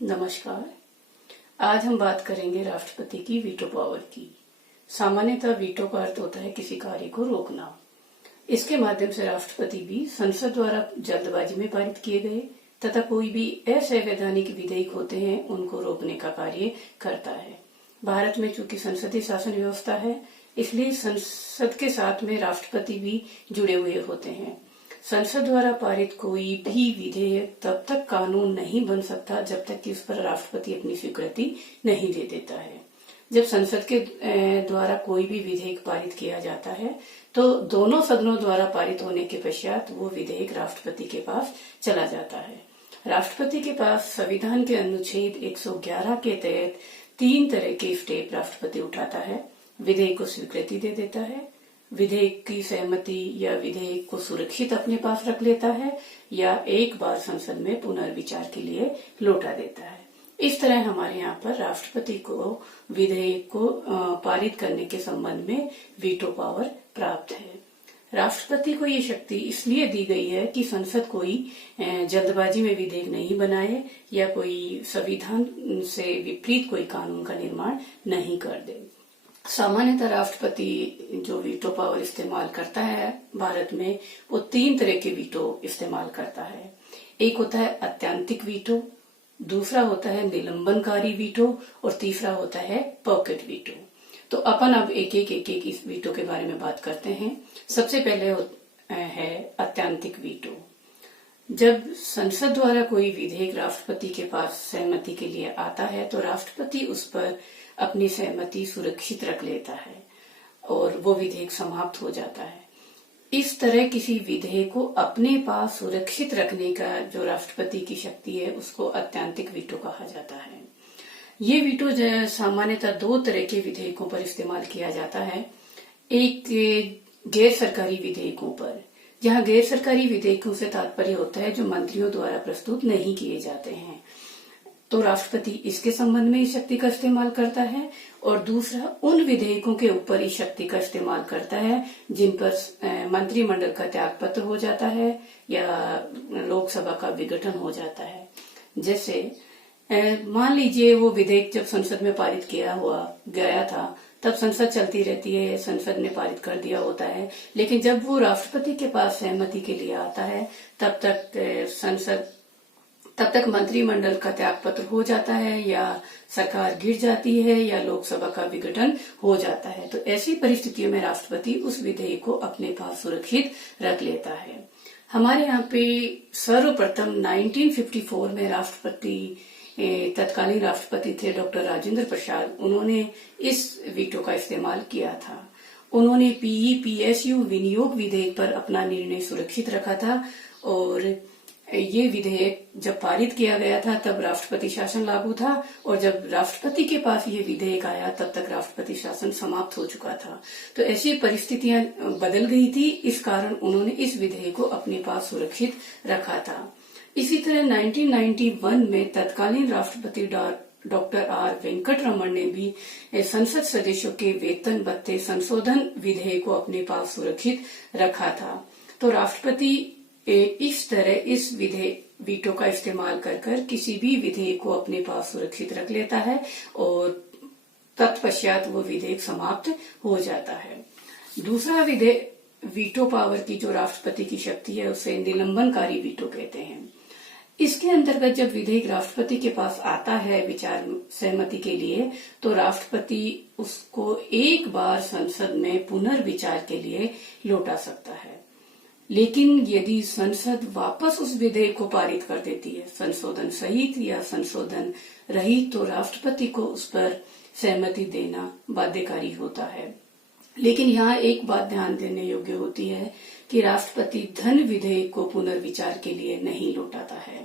नमस्कार। आज हम बात करेंगे राष्ट्रपति की वीटो पावर की। सामान्यतः वीटो का अर्थ होता है किसी कार्य को रोकना। इसके माध्यम से राष्ट्रपति भी संसद द्वारा जल्दबाजी में पारित किए गए तथा कोई भी असंवैधानिक विधेयक होते हैं उनको रोकने का कार्य करता है। भारत में चूंकि संसदीय शासन व्यवस्था है, इसलिए संसद के साथ में राष्ट्रपति भी जुड़े हुए होते हैं। संसद द्वारा पारित कोई भी विधेयक तब तक कानून नहीं बन सकता जब तक कि उस पर राष्ट्रपति अपनी स्वीकृति नहीं दे देता है। जब संसद के द्वारा कोई भी विधेयक पारित किया जाता है तो दोनों सदनों द्वारा पारित होने के पश्चात वो विधेयक राष्ट्रपति के पास चला जाता है। राष्ट्रपति के पास संविधान के अनुच्छेद 111 के तहत 3 तरह के स्टेप राष्ट्रपति उठाता है। विधेयक को स्वीकृति दे देता है, विधेयक की सहमति या विधेयक को सुरक्षित अपने पास रख लेता है, या एक बार संसद में पुनर्विचार के लिए लौटा देता है। इस तरह हमारे यहाँ पर राष्ट्रपति को विधेयक को पारित करने के संबंध में वीटो पावर प्राप्त है। राष्ट्रपति को ये शक्ति इसलिए दी गई है कि संसद कोई जल्दबाजी में विधेयक नहीं बनाए या कोई संविधान से विपरीत कोई कानून का निर्माण नहीं कर दे। सामान्यतः राष्ट्रपति जो वीटो पावर इस्तेमाल करता है भारत में, वो 3 तरह के वीटो इस्तेमाल करता है। एक होता है अत्यंतिक वीटो, दूसरा होता है निलंबनकारी वीटो और तीसरा होता है पॉकेट वीटो। तो अपन अब एक एक इस वीटो के बारे में बात करते हैं। सबसे पहले है अत्यंतिक वीटो। जब संसद द्वारा कोई विधेयक राष्ट्रपति के पास सहमति के लिए आता है तो राष्ट्रपति उस पर अपनी सहमति सुरक्षित रख लेता है और वो विधेयक समाप्त हो जाता है। इस तरह किसी विधेयक को अपने पास सुरक्षित रखने का जो राष्ट्रपति की शक्ति है उसको अत्यंतिक वीटो कहा जाता है। ये वीटो सामान्यतः 2 तरह के विधेयकों पर इस्तेमाल किया जाता है। एक गैर सरकारी विधेयकों पर, जहां गैर सरकारी विधेयकों से तात्पर्य होता है जो मंत्रियों द्वारा प्रस्तुत नहीं किए जाते हैं, तो राष्ट्रपति इसके संबंध में इस शक्ति का इस्तेमाल करता है। और दूसरा उन विधेयकों के ऊपर इस शक्ति का इस्तेमाल करता है जिन पर मंत्रिमंडल का त्यागपत्र हो जाता है या लोकसभा का विघटन हो जाता है। जैसे मान लीजिए वो विधेयक जब संसद में पारित किया गया था तब संसद चलती रहती है, संसद ने पारित कर दिया होता है, लेकिन जब वो राष्ट्रपति के पास सहमति के लिए आता है तब तक मंत्रिमंडल का त्यागपत्र हो जाता है या सरकार गिर जाती है या लोकसभा का विघटन हो जाता है। तो ऐसी परिस्थितियों में राष्ट्रपति उस विधेयक को अपने पास सुरक्षित रख लेता है। हमारे यहाँ पे सर्वप्रथम 1954 में तत्कालीन राष्ट्रपति थे डॉक्टर राजेंद्र प्रसाद। उन्होंने इस वीटो का इस्तेमाल किया था। उन्होंने पीईपीएसयू विनियोग विधेयक पर अपना निर्णय सुरक्षित रखा था और ये विधेयक जब पारित किया गया था तब राष्ट्रपति शासन लागू था और जब राष्ट्रपति के पास ये विधेयक आया तब तक राष्ट्रपति शासन समाप्त हो चुका था। तो ऐसी परिस्थितियां बदल गई थी, इस कारण उन्होंने इस विधेयक को अपने पास सुरक्षित रखा था। इसी तरह 1991 में तत्कालीन राष्ट्रपति डॉक्टर आर वेंकटरमण ने भी संसद सदस्यों के वेतन भत्ते संशोधन विधेयक को अपने पास सुरक्षित रखा था। तो राष्ट्रपति इस तरह इस वीटो का इस्तेमाल कर किसी भी विधेयक को अपने पास सुरक्षित रख लेता है और तत्पश्चात वो विधेयक समाप्त हो जाता है। दूसरा वीटो पावर की जो राष्ट्रपति की शक्ति है उसे निलंबनकारी वीटो कहते हैं। इसके अंतर्गत जब विधेयक राष्ट्रपति के पास आता है विचार सहमति के लिए तो राष्ट्रपति उसको एक बार संसद में पुनर्विचार के लिए लौटा सकता है। लेकिन यदि संसद वापस उस विधेयक को पारित कर देती है, संशोधन सहित या संशोधन रहित, तो राष्ट्रपति को उस पर सहमति देना बाध्यकारी होता है। लेकिन यहाँ एक बात ध्यान देने योग्य होती है कि राष्ट्रपति धन विधेयक को पुनर्विचार के लिए नहीं लौटाता है।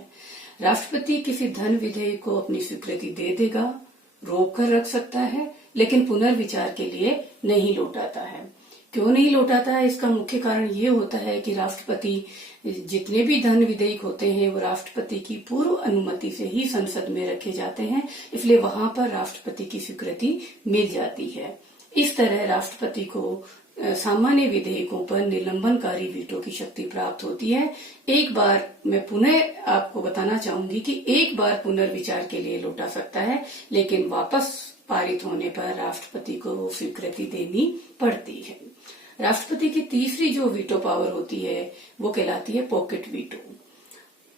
राष्ट्रपति किसी धन विधेयक को अपनी स्वीकृति दे देगा, रोक कर रख सकता है, लेकिन पुनर्विचार के लिए नहीं लौटाता है। क्यों नहीं लौटाता है? इसका मुख्य कारण ये होता है कि राष्ट्रपति जितने भी धन विधेयक होते हैं वो राष्ट्रपति की पूर्व अनुमति से ही संसद में रखे जाते हैं, इसलिए वहां पर राष्ट्रपति की स्वीकृति मिल जाती है। इस तरह राष्ट्रपति को सामान्य विधेयकों पर निलंबनकारी वीटो की शक्ति प्राप्त होती है। एक बार मैं पुनः आपको बताना चाहूंगी कि एक बार पुनर्विचार के लिए लौटा सकता है, लेकिन वापस पारित होने पर राष्ट्रपति को वो स्वीकृति देनी पड़ती है। राष्ट्रपति की तीसरी जो वीटो पावर होती है वो कहलाती है पॉकेट वीटो।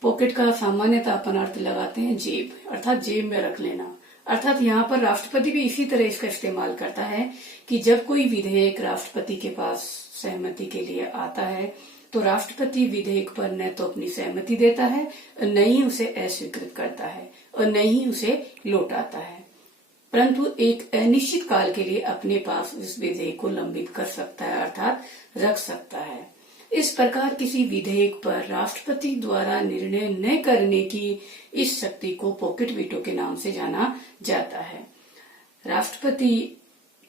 पॉकेट का सामान्यतः अपन अर्थ लगाते हैं जेब, अर्थात जेब में रख लेना। अर्थात यहाँ पर राष्ट्रपति भी इसी तरह इसका इस्तेमाल करता है कि जब कोई विधेयक राष्ट्रपति के पास सहमति के लिए आता है तो राष्ट्रपति विधेयक पर न तो अपनी सहमति देता है, न ही उसे अस्वीकृत करता है और न ही उसे लौटाता है, परंतु एक अनिश्चित काल के लिए अपने पास उस विधेयक को लंबित कर सकता है, अर्थात रख सकता है। इस प्रकार किसी विधेयक पर राष्ट्रपति द्वारा निर्णय न करने की इस शक्ति को पॉकेट वीटो के नाम से जाना जाता है। राष्ट्रपति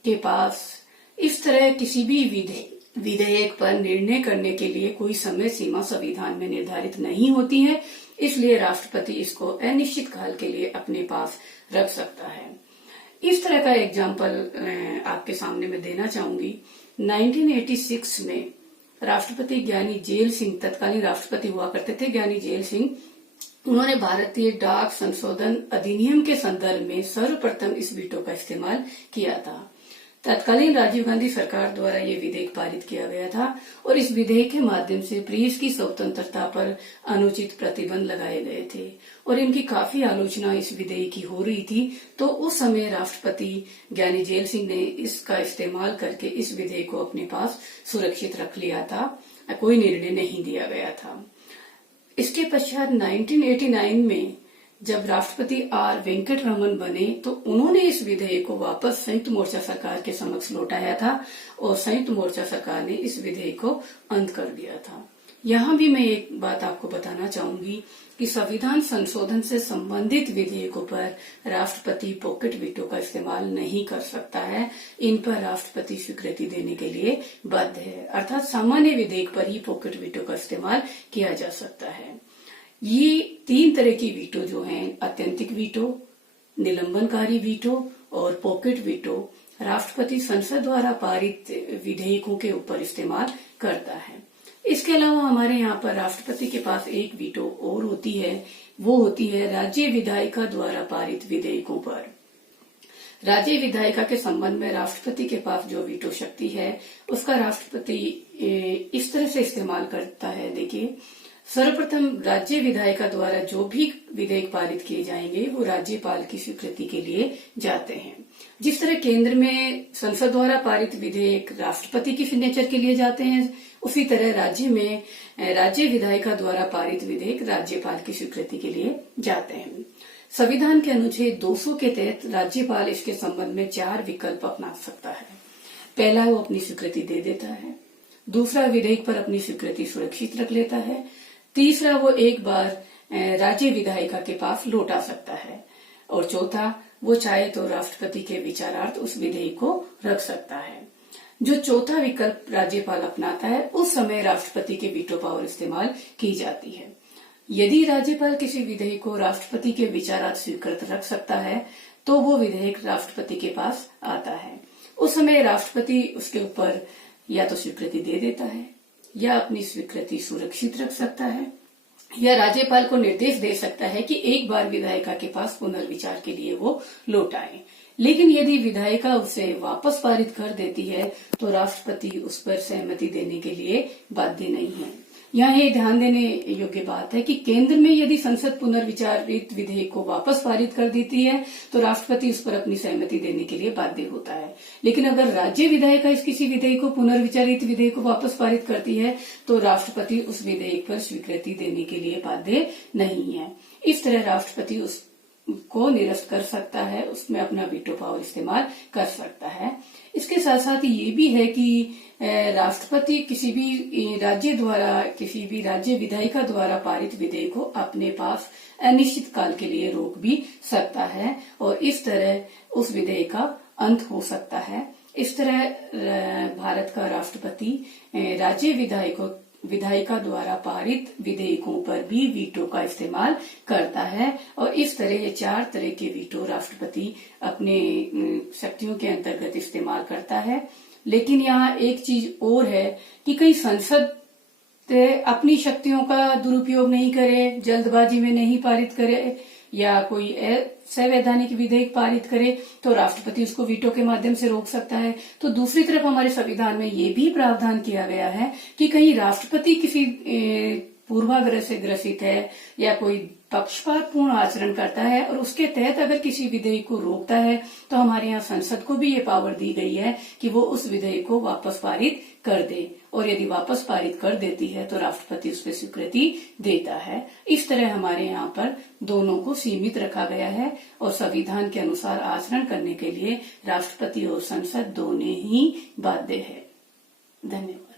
के पास इस तरह किसी भी विधेयक पर निर्णय करने के लिए कोई समय सीमा संविधान में निर्धारित नहीं होती है, इसलिए राष्ट्रपति इसको अनिश्चित काल के लिए अपने पास रख सकता है। इस तरह का एग्जाम्पल आपके सामने मैं देना चाहूंगी। 1986 में राष्ट्रपति ज्ञानी जेल सिंह, तत्कालीन राष्ट्रपति हुआ करते थे ज्ञानी जेल सिंह, उन्होंने भारतीय डाक संशोधन अधिनियम के संदर्भ में सर्वप्रथम इस वीटो का इस्तेमाल किया था। तत्कालीन राजीव गांधी सरकार द्वारा ये विधेयक पारित किया गया था और इस विधेयक के माध्यम से प्रेस की स्वतंत्रता पर अनुचित प्रतिबंध लगाए गए थे और इनकी काफी आलोचना इस विधेयक की हो रही थी। तो उस समय राष्ट्रपति ज्ञानी जेल सिंह ने इसका इस्तेमाल करके इस विधेयक को अपने पास सुरक्षित रख लिया था, कोई निर्णय नहीं दिया गया था। इसके पश्चात 1989 में जब राष्ट्रपति आर वेंकट रमन बने तो उन्होंने इस विधेयक को वापस संयुक्त मोर्चा सरकार के समक्ष लौटाया था और संयुक्त मोर्चा सरकार ने इस विधेयक को अंत कर दिया था। यहाँ भी मैं एक बात आपको बताना चाहूंगी कि संविधान संशोधन से संबंधित विधेयकों पर राष्ट्रपति पॉकेट वीटो का इस्तेमाल नहीं कर सकता है। इन पर राष्ट्रपति स्वीकृति देने के लिए बाध्य है, अर्थात सामान्य विधेयक पर ही पॉकेट वीटो का इस्तेमाल किया जा सकता है। ये तीन तरह की वीटो जो हैं, आत्यंतिक वीटो, निलंबनकारी वीटो और पॉकेट वीटो, राष्ट्रपति संसद द्वारा पारित विधेयकों के ऊपर इस्तेमाल करता है। इसके अलावा हमारे यहाँ पर राष्ट्रपति के पास एक वीटो और होती है, वो होती है राज्य विधायिका द्वारा पारित विधेयकों पर। राज्य विधायिका के संबंध में राष्ट्रपति के पास जो वीटो शक्ति है उसका राष्ट्रपति इस तरह से इस्तेमाल करता है। देखिए, सर्वप्रथम राज्य विधायिका द्वारा जो भी विधेयक पारित किए जाएंगे वो राज्यपाल की स्वीकृति के लिए जाते हैं। जिस तरह केंद्र में संसद द्वारा पारित विधेयक राष्ट्रपति की सिग्नेचर के लिए जाते हैं, उसी तरह राज्य में राज्य विधायिका द्वारा पारित विधेयक राज्यपाल की स्वीकृति के लिए जाते हैं। संविधान के अनुच्छेद 200 के तहत राज्यपाल इसके संबंध में 4 विकल्प अपना सकता है। पहला, वो अपनी स्वीकृति दे देता है। दूसरा, विधेयक पर अपनी स्वीकृति सुरक्षित रख लेता है। तीसरा, वो एक बार राज्य विधायिका के पास लौटा सकता है। और चौथा, वो चाहे तो राष्ट्रपति के विचारार्थ उस विधेयक को रख सकता है। जो चौथा विकल्प राज्यपाल अपनाता है उस समय राष्ट्रपति के वीटो पावर इस्तेमाल की जाती है। यदि राज्यपाल किसी विधेयक को राष्ट्रपति के विचारार्थ स्वीकृत रख सकता है तो वो विधेयक राष्ट्रपति के पास आता है। उस समय राष्ट्रपति उसके ऊपर या तो स्वीकृति दे देता है या अपनी स्वीकृति सुरक्षित रख सकता है या राज्यपाल को निर्देश दे सकता है कि एक बार विधायिका के पास पुनर्विचार के लिए वो लौटाए। लेकिन यदि विधायिका उसे वापस पारित कर देती है तो राष्ट्रपति उस पर सहमति देने के लिए बाध्य नहीं है। यहाँ ये ध्यान देने योग्य बात है कि केंद्र में यदि संसद पुनर्विचारित विधेयक को वापस पारित कर देती है तो राष्ट्रपति उस पर अपनी सहमति देने के लिए बाध्य होता है। लेकिन अगर राज्य विधायिका इस किसी विधेयक को पुनर्विचारित विधेयक को वापस पारित करती है तो राष्ट्रपति उस विधेयक पर स्वीकृति देने के लिए बाध्य नहीं है। इस तरह राष्ट्रपति उसको निरस्त कर सकता है, उसमें अपना वीटो पावर इस्तेमाल कर सकता है। इसके साथ साथ ये भी है कि राष्ट्रपति किसी भी राज्य द्वारा, किसी भी राज्य विधायिका द्वारा पारित विधेयक को अपने पास अनिश्चित काल के लिए रोक भी सकता है और इस तरह उस विधेयक का अंत हो सकता है। इस तरह भारत का राष्ट्रपति राज्य विधायिका द्वारा पारित विधेयकों पर भी वीटो का इस्तेमाल करता है और इस तरह ये 4 तरह के वीटो राष्ट्रपति अपने शक्तियों के अंतर्गत इस्तेमाल करता है। लेकिन यहाँ एक चीज और है कि कहीं संसद अपनी शक्तियों का दुरुपयोग नहीं करे, जल्दबाजी में नहीं पारित करे या कोई संवैधानिक विधेयक पारित करे तो राष्ट्रपति उसको वीटो के माध्यम से रोक सकता है। तो दूसरी तरफ हमारे संविधान में ये भी प्रावधान किया गया है कि कहीं राष्ट्रपति किसी पूर्वाग्रह से ग्रसित है या कोई पक्षपातपूर्ण आचरण करता है और उसके तहत अगर किसी विधेयक को रोकता है तो हमारे यहाँ संसद को भी ये पावर दी गई है कि वो उस विधेयक को वापस पारित कर दे, और यदि वापस पारित कर देती है तो राष्ट्रपति उस पर स्वीकृति देता है। इस तरह हमारे यहाँ पर दोनों को सीमित रखा गया है और संविधान के अनुसार आचरण करने के लिए राष्ट्रपति और संसद दोनों ही बाध्य है। धन्यवाद।